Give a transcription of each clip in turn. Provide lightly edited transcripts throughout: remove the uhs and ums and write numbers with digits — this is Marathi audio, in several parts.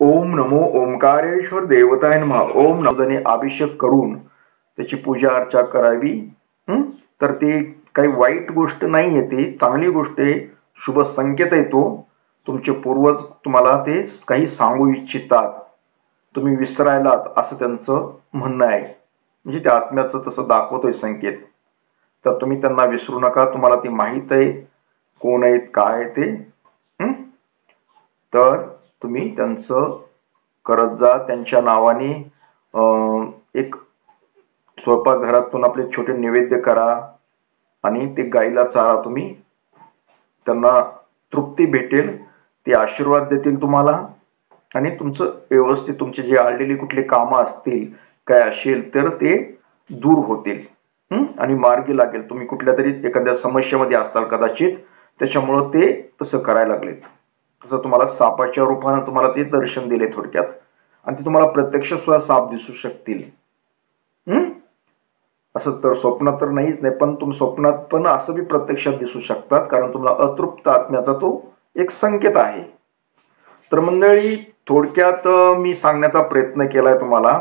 ओम नमो ओंकारेश्वर देवताय नमः ओम नमोदने अभिषेक करून त्याची पूजा अर्चा करावी. तर ते काही वाईट गोष्ट नाही आहे, ती चांगली गोष्ट आहे, शुभ संकेत आहे तो. तुमचे पूर्वज तुम्हाला ते काही सांगू इच्छितात, तुम्ही विसरायलात असं त्यांचं म्हणणं आहे. म्हणजे त्या आत्म्याचं तसं दाखवतोय संकेत. तर तुम्ही त्यांना विसरू नका, तुम्हाला ती माहीत आहे कोण आहेत काय ते. तर तुम्ही त्यांचं करत जा त्यांच्या नावाने. एक स्वयंपाकघरातून आपले छोटे नैवेद्य करा आणि ते गाईला चारा. तुम्ही त्यांना तृप्ती भेटेल, ते आशीर्वाद देतील तुम्हाला आणि तुमचं व्यवस्थित तुमचे जे आलेली कुठली कामं असतील काय असेल तर ते दूर होतील आणि मार्गी लागेल. तुम्ही कुठल्या तरी एखाद्या समस्येमध्ये असाल कदाचित, त्याच्यामुळं ते तसं करायला लागलेत. तसं तुम्हाला सापाच्या रूपानं तुम्हाला ते दर्शन दिले थोडक्यात, आणि ते तुम्हाला प्रत्यक्ष सुद्धा साप दिसू शकतील. असं तर स्वप्नात तर नाहीच नाही, पण तुम्ही स्वप्नात पण असं बी प्रत्यक्षात दिसू शकतात, कारण तुम्हाला अतृप्त आत्म्याचा तो एक संकेत आहे. तर मंडळी, थोडक्यात मी सांगण्याचा प्रयत्न केलाय तुम्हाला.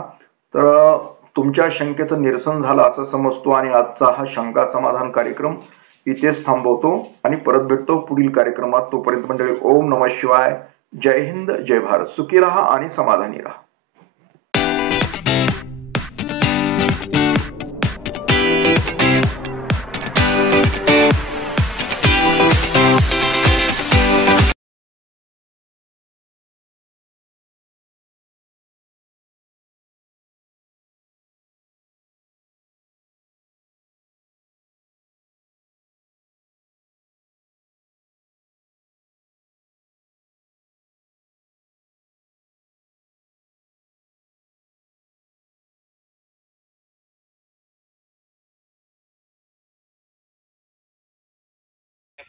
तर तुमच्या शंकेचं निरसन झालं असं समजतो आणि आजचा हा शंका समाधान कार्यक्रम इथेच थांबवतो आणि परत भेटतो पुढील कार्यक्रमात. तोपर्यंत मंडळी, ओम नमः शिवाय. जय हिंद, जय भारत. सुखी राहा आणि समाधानी राहा.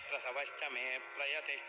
प्रसवश्च मे प्रयतिश्च